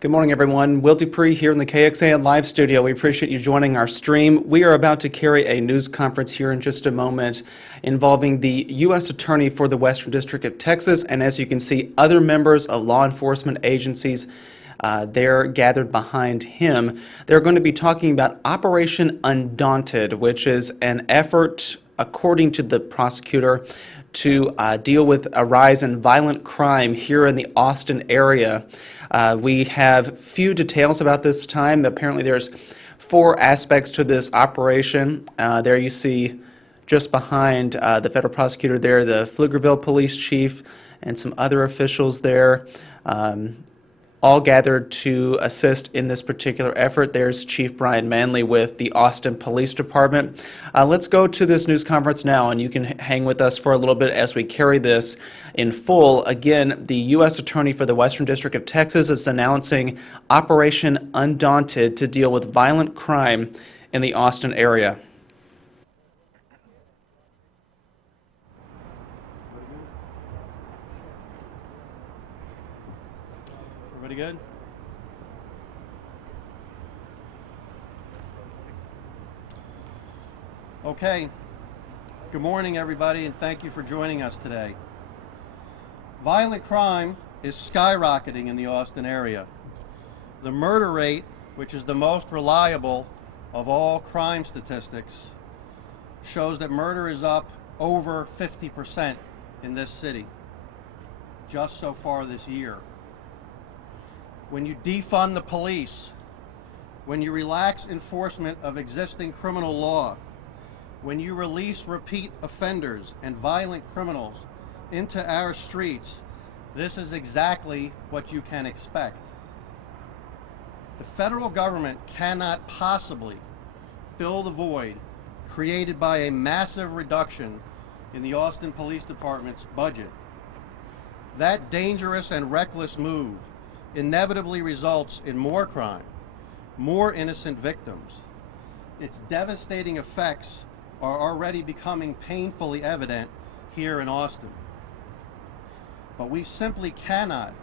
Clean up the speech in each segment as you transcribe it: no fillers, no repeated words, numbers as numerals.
Good morning, everyone. Will Dupree here in the KXAN Live studio. We appreciate you joining our stream. We are about to carry a news conference here in just a moment involving the U.S. Attorney for the Western District of Texas, and as you can see, other members of law enforcement agencies. They're gathered behind him. They're going to be talking about Operation Undaunted, which is an effort, according to the prosecutor, to deal with a rise in violent crime here in the Austin area. We have few details about this time. Apparently there's 4 aspects to this operation. There you see just behind the federal prosecutor there, the Pflugerville police chief and some other officials there. All gathered to assist in this particular effort. There's Chief Brian Manley with the Austin Police Department. Let's go to this news conference now, and you can hang with us for a little bit as we carry this in full. Again, the U.S. Attorney for the Western District of Texas is announcing Operation Undaunted to deal with violent crime in the Austin area. Everybody good? Okay. Good morning, everybody, and thank you for joining us today. Violent crime is skyrocketing in the Austin area. The murder rate, which is the most reliable of all crime statistics, shows that murder is up over 50% in this city just so far this year. When you defund the police, when you relax enforcement of existing criminal law, when you release repeat offenders and violent criminals into our streets, this is exactly what you can expect. The federal government cannot possibly fill the void created by a massive reduction in the Austin Police Department's budget. That dangerous and reckless move inevitably results in more crime, more innocent victims. Its devastating effects are already becoming painfully evident here in Austin. But we simply cannot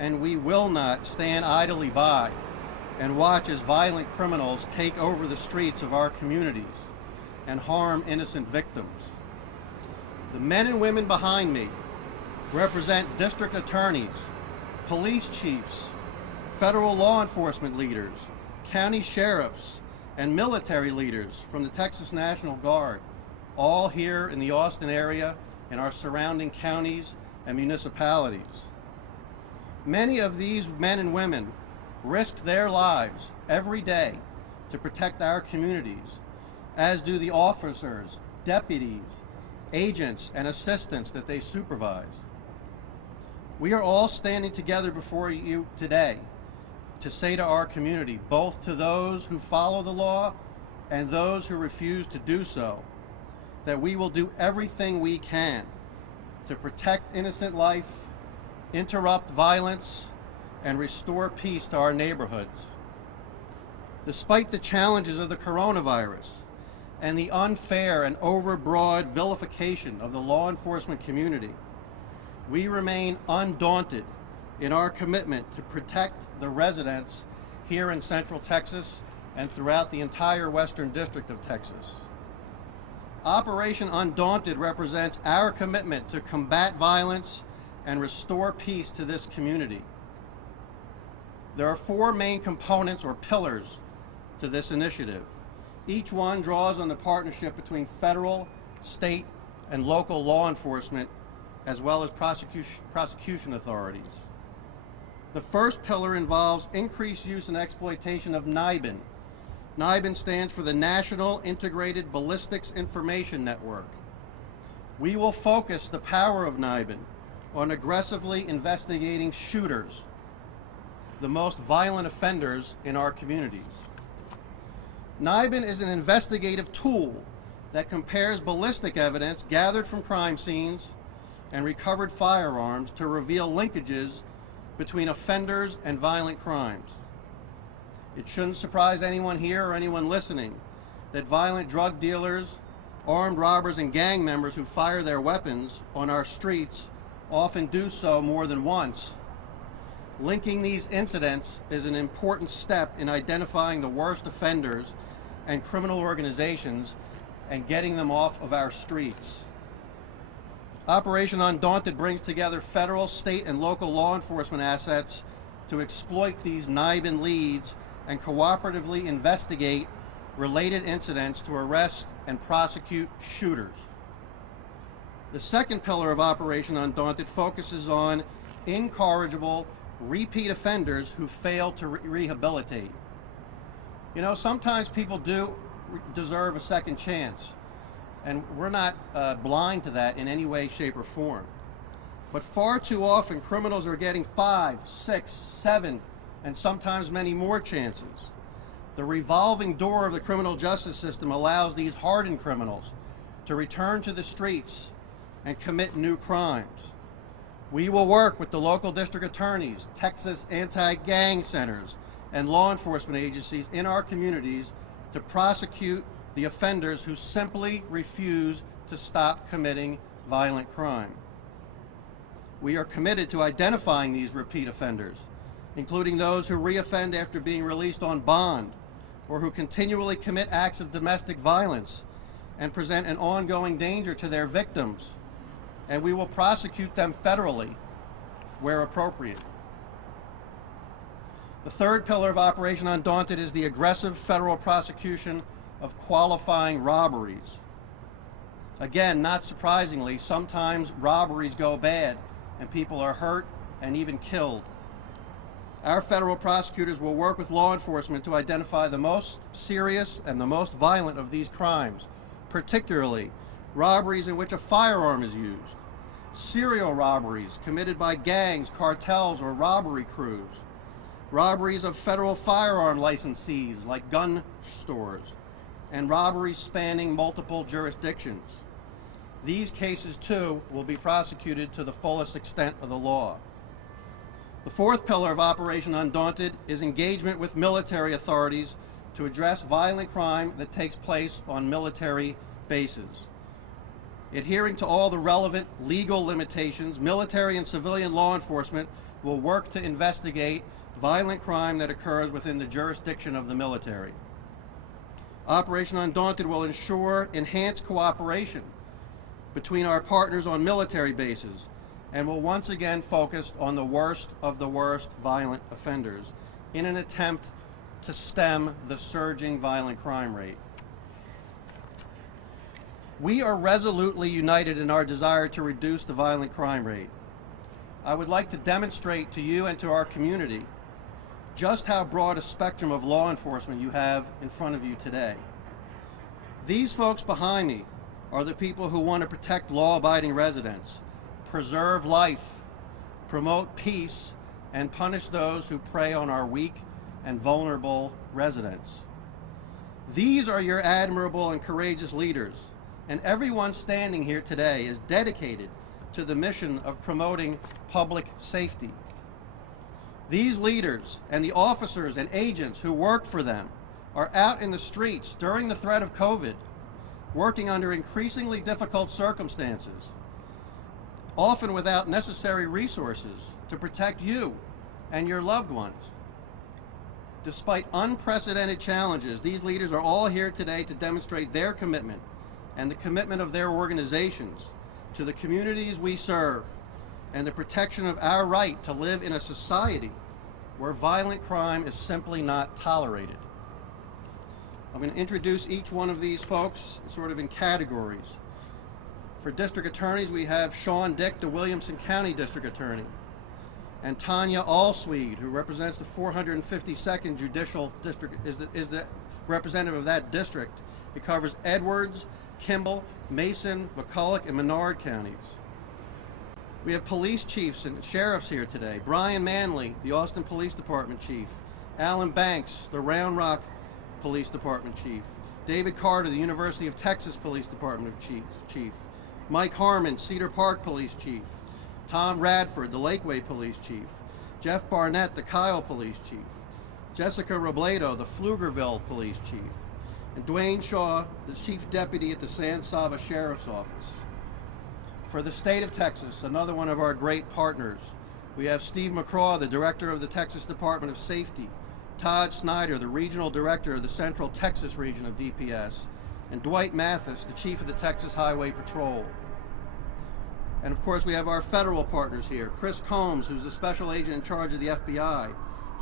and we will not stand idly by and watch as violent criminals take over the streets of our communities and harm innocent victims. The men and women behind me represent district attorneys, police chiefs, federal law enforcement leaders, county sheriffs, and military leaders from the Texas National Guard, all here in the Austin area and our surrounding counties and municipalities. Many of these men and women risk their lives every day to protect our communities, as do the officers, deputies, agents, and assistants that they supervise. We are all standing together before you today to say to our community, both to those who follow the law and those who refuse to do so, that we will do everything we can to protect innocent life, interrupt violence, and restore peace to our neighborhoods. Despite the challenges of the coronavirus and the unfair and overbroad vilification of the law enforcement community, we remain undaunted in our commitment to protect the residents here in Central Texas and throughout the entire Western District of Texas. Operation Undaunted represents our commitment to combat violence and restore peace to this community. There are 4 main components or pillars to this initiative. Each one draws on the partnership between federal, state, and local law enforcement, as well as prosecution authorities. The first pillar involves increased use and exploitation of NIBIN. NIBIN stands for the National Integrated Ballistics Information Network. We will focus the power of NIBIN on aggressively investigating shooters, the most violent offenders in our communities. NIBIN is an investigative tool that compares ballistic evidence gathered from crime scenes and recovered firearms to reveal linkages between offenders and violent crimes. It shouldn't surprise anyone here or anyone listening that violent drug dealers, armed robbers, and gang members who fire their weapons on our streets often do so more than once, Linking these incidents is an important step in identifying the worst offenders and criminal organizations and getting them off of our streets. Operation Undaunted brings together federal, state, and local law enforcement assets to exploit these NIBIN leads and cooperatively investigate related incidents to arrest and prosecute shooters. The second pillar of Operation Undaunted focuses on incorrigible repeat offenders who fail to rehabilitate. You know, sometimes people do deserve a second chance, and we're not blind to that in any way, shape, or form. But far too often, criminals are getting 5, 6, 7, and sometimes many more chances. The revolving door of the criminal justice system allows these hardened criminals to return to the streets and commit new crimes. We will work with the local district attorneys, Texas anti-gang centers, and law enforcement agencies in our communities to prosecute the offenders who simply refuse to stop committing violent crime. We are committed to identifying these repeat offenders, including those who reoffend after being released on bond, or who continually commit acts of domestic violence and present an ongoing danger to their victims, and we will prosecute them federally where appropriate. The third pillar of Operation Undaunted is the aggressive federal prosecution of qualifying robberies. Again, not surprisingly, sometimes robberies go bad and people are hurt and even killed. Our federal prosecutors will work with law enforcement to identify the most serious and the most violent of these crimes, particularly robberies in which a firearm is used, serial robberies committed by gangs, cartels, or robbery crews, robberies of federal firearm licensees like gun stores, and robberies spanning multiple jurisdictions. These cases, too, will be prosecuted to the fullest extent of the law. The fourth pillar of Operation Undaunted is engagement with military authorities to address violent crime that takes place on military bases. Adhering to all the relevant legal limitations, military and civilian law enforcement will work to investigate violent crime that occurs within the jurisdiction of the military. Operation Undaunted will ensure enhanced cooperation between our partners on military bases and will once again focus on the worst of the worst violent offenders in an attempt to stem the surging violent crime rate. We are resolutely united in our desire to reduce the violent crime rate. I would like to demonstrate to you and to our community just how broad a spectrum of law enforcement you have in front of you today. These folks behind me are the people who want to protect law-abiding residents, preserve life, promote peace, and punish those who prey on our weak and vulnerable residents. These are your admirable and courageous leaders, and everyone standing here today is dedicated to the mission of promoting public safety. These leaders and the officers and agents who work for them are out in the streets during the threat of COVID, working under increasingly difficult circumstances, often without necessary resources to protect you and your loved ones. Despite unprecedented challenges, these leaders are all here today to demonstrate their commitment and the commitment of their organizations to the communities we serve and the protection of our right to live in a society where violent crime is simply not tolerated. I'm going to introduce each one of these folks sort of in categories. For district attorneys, we have Sean Dick, the Williamson County District Attorney, and Tanya Allsweed, who represents the 452nd Judicial District, is the representative of that district. It covers Edwards, Kimball, Mason, McCulloch, and Menard counties. We have police chiefs and sheriffs here today. Brian Manley, the Austin Police Department Chief. Alan Banks, the Round Rock Police Department Chief. David Carter, the University of Texas Police Department Chief. Mike Harmon, Cedar Park Police Chief. Tom Radford, the Lakeway Police Chief. Jeff Barnett, the Kyle Police Chief. Jessica Robledo, the Pflugerville Police Chief. And Dwayne Shaw, the Chief Deputy at the San Saba Sheriff's Office. For the state of Texas, another one of our great partners, We have Steve McCraw, the Director of the Texas Department of Safety, Todd Snyder, the Regional Director of the Central Texas Region of DPS, and Dwight Mathis, the Chief of the Texas Highway Patrol. And of course we have our federal partners here, Chris Combs, who's the Special Agent in charge of the FBI,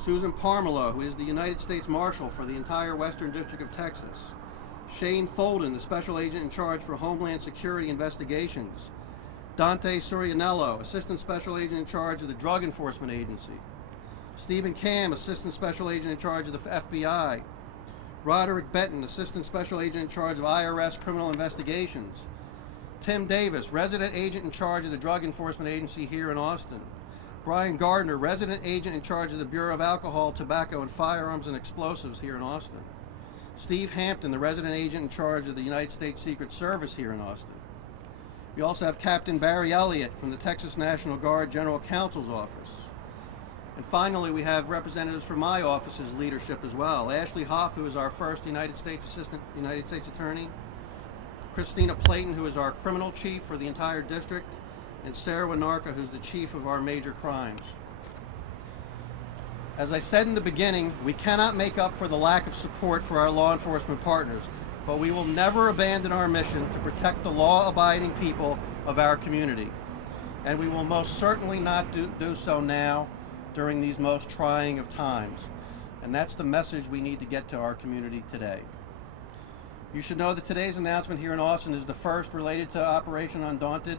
Susan Parmelo, who is the United States Marshal for the entire Western District of Texas, Shane Folden, the Special Agent in charge for Homeland Security Investigations, Dante Sorianello, Assistant Special Agent in charge of the Drug Enforcement Agency, Stephen Cam, Assistant Special Agent in charge of the FBI, Roderick Benton, Assistant Special Agent in charge of IRS Criminal Investigations, Tim Davis, Resident Agent in charge of the Drug Enforcement Agency here in Austin, Brian Gardner, Resident Agent in charge of the Bureau of Alcohol, Tobacco, and Firearms and Explosives here in Austin, Steve Hampton, the Resident Agent in charge of the United States Secret Service here in Austin. We also have Captain Barry Elliot from the Texas National Guard General Counsel's Office. And finally, we have representatives from my office's leadership as well. Ashley Hoff, who is our first United States Assistant United States Attorney, Christina Playton, who is our criminal chief for the entire district, and Sarah Winarka, who's the chief of our major crimes. As I said in the beginning, we cannot make up for the lack of support for our law enforcement partners, but we will never abandon our mission to protect the law-abiding people of our community. And we will most certainly not do so now during these most trying of times. And that's the message we need to get to our community today. You should know that today's announcement here in Austin is the first related to Operation Undaunted,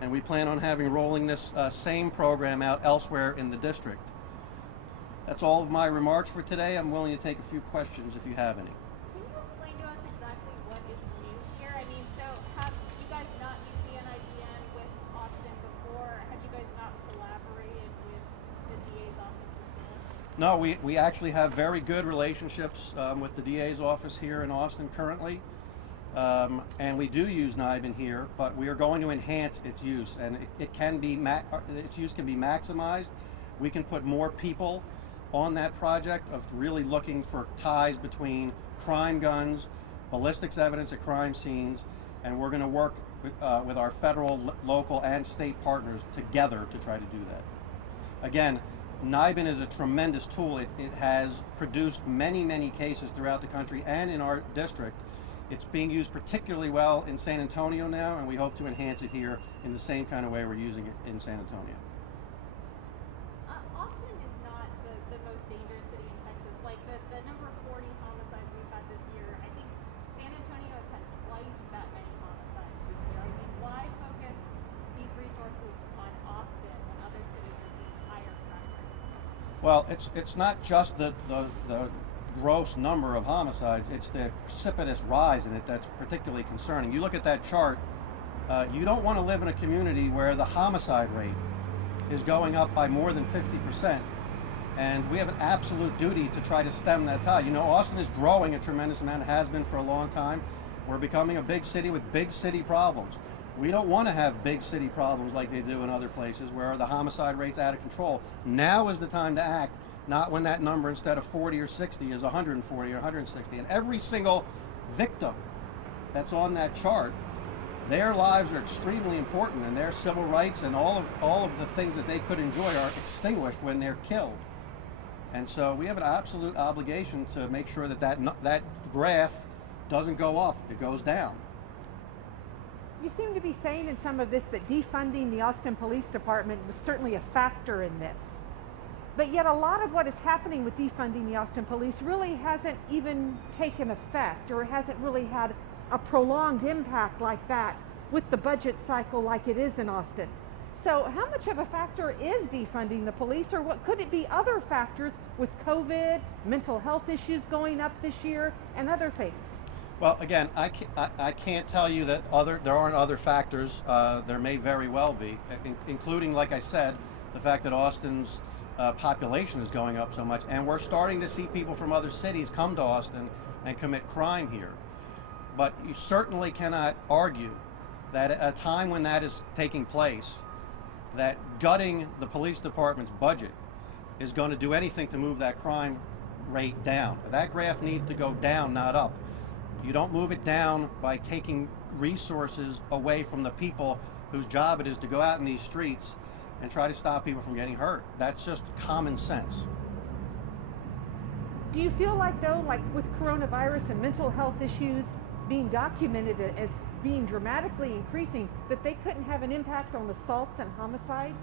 and we plan on rolling this same program out elsewhere in the district. That's all of my remarks for today. I'm willing to take a few questions if you have any. Can you explain to us exactly what is new here? I mean, so have you guys not used the NIDN with Austin before? Have you guys not collaborated with the DA's office before? No, we actually have very good relationships with the DA's office here in Austin currently. And we do use NIBIN here, but we are going to enhance its use, and its use can be maximized. We can put more people on that project of really looking for ties between crime guns, ballistics evidence at crime scenes, and we're going to work with our federal, local, and state partners together to try to do that. Again, NIBIN is a tremendous tool. It has produced many, many cases throughout the country and in our district. It's being used particularly well in San Antonio now, and we hope to enhance it here in the same kind of way we're using it in San Antonio. Austin is not the most dangerous city in Texas. Like the number 40 homicides we've had this year, I think San Antonio has had twice that many homicides this year. I mean, why focus these resources on Austin when other cities are seeing higher crime rates? Well, it's not just the gross number of homicides, it's the precipitous rise in it that's particularly concerning. You look at that chart, you don't want to live in a community where the homicide rate is going up by more than 50%, and we have an absolute duty to try to stem that tide. You know, Austin is growing a tremendous amount, it has been for a long time. We're becoming a big city with big city problems. We don't want to have big city problems like they do in other places where the homicide rate's out of control. Now is the time to act, not when that number instead of 40 or 60 is 140 or 160. And every single victim that's on that chart, their lives are extremely important, and their civil rights and all of the things that they could enjoy are extinguished when they're killed. And so we have an absolute obligation to make sure that that graph doesn't go up, it goes down. You seem to be saying in some of this that defunding the Austin Police Department was certainly a factor in this. But yet a lot of what is happening with defunding the Austin Police really hasn't even taken effect, or hasn't really had a prolonged impact like that with the budget cycle like it is in Austin. So how much of a factor is defunding the police, or what could it be other factors with COVID, mental health issues going up this year, and other things? Well, again, I can't tell you that there aren't other factors. There may very well be, including, like I said, the fact that Austin's population is going up so much, and we're starting to see people from other cities come to Austin and commit crime here. But you certainly cannot argue that at a time when that is taking place, that gutting the police department's budget is going to do anything to move that crime rate down. That graph needs to go down, not up. You don't move it down by taking resources away from the people whose job it is to go out in these streets and try to stop people from getting hurt. That's just common sense. Do you feel like, though, like with coronavirus and mental health issues being documented as being dramatically increasing, that they couldn't have an impact on assaults and homicides?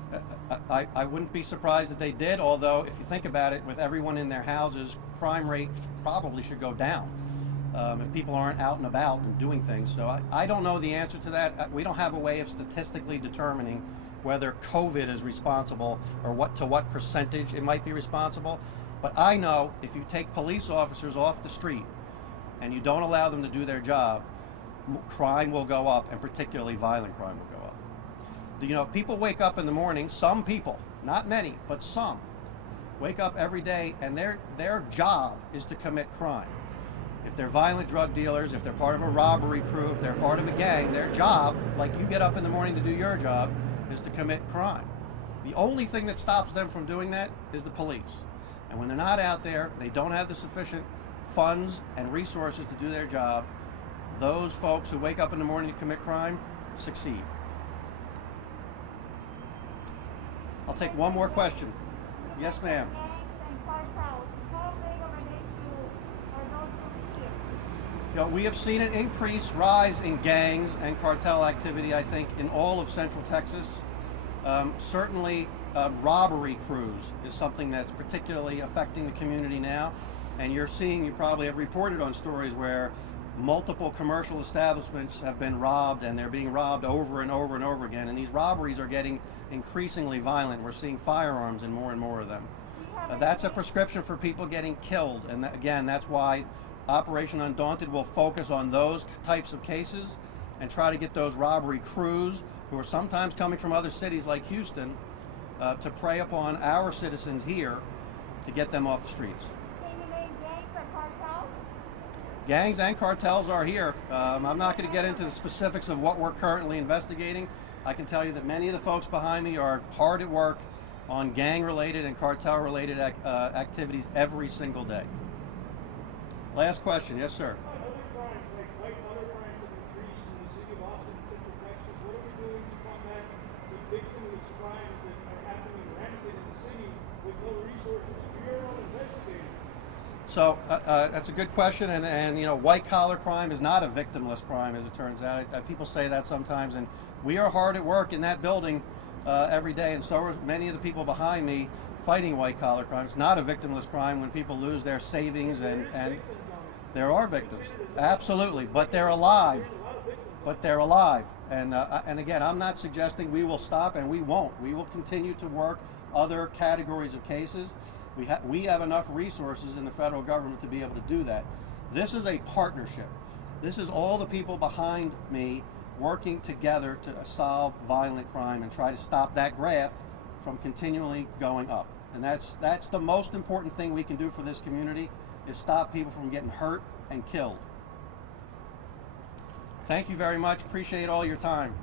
I wouldn't be surprised if they did, although if you think about it, with everyone in their houses, crime rate probably should go down if people aren't out and about and doing things. So I don't know the answer to that. We don't have a way of statistically determining whether COVID is responsible or what percentage it might be responsible. But I know if you take police officers off the street and you don't allow them to do their job, crime will go up, and particularly violent crime will go up. You know, people wake up in the morning, some people, not many, but some, wake up every day and their job is to commit crime. If they're violent drug dealers, if they're part of a robbery crew, if they're part of a gang, their job, like you get up in the morning to do your job, is to commit crime. The only thing that stops them from doing that is the police. And when they're not out there, they don't have the sufficient funds and resources to do their job. Those folks who wake up in the morning to commit crime succeed. I'll take one more question. Yes, ma'am. You know, we have seen an increased rise in gangs and cartel activity, I think, in all of Central Texas. Certainly, robbery crews is something that's particularly affecting the community now. And you probably have reported on stories where multiple commercial establishments have been robbed, and they're being robbed over and over and over again. And these robberies are getting increasingly violent. We're seeing firearms in more and more of them. That's a prescription for people getting killed. And again, that's why Operation Undaunted will focus on those types of cases and try to get those robbery crews, who are sometimes coming from other cities like Houston, to prey upon our citizens here to get them off the streets. Can you name gangs or cartels? Gangs and cartels are here. I'm not going to get into the specifics of what we're currently investigating. I can tell you that many of the folks behind me are hard at work on gang-related and cartel-related activities every single day. Last question. Yes, sir. Other crimes, like other crimes have increased in the city of Austin and Central Texas. What are we doing to combat the victimless crimes that are happening rampant in the city with no resources? We are not investigating. So that's a good question, and you know, white-collar crime is not a victimless crime, as it turns out. People say that sometimes, and we are hard at work in that building every day, and so are many of the people behind me fighting white-collar crime. It's not a victimless crime when people lose their savings, and there are victims, absolutely, but they're alive. And again, I'm not suggesting we will stop, and we won't. We will continue to work other categories of cases. We have enough resources in the federal government to be able to do that. This is a partnership. This is all the people behind me working together to solve violent crime and try to stop that graph from continually going up. And that's the most important thing we can do for this community, is stop people from getting hurt and killed. Thank you very much. Appreciate all your time.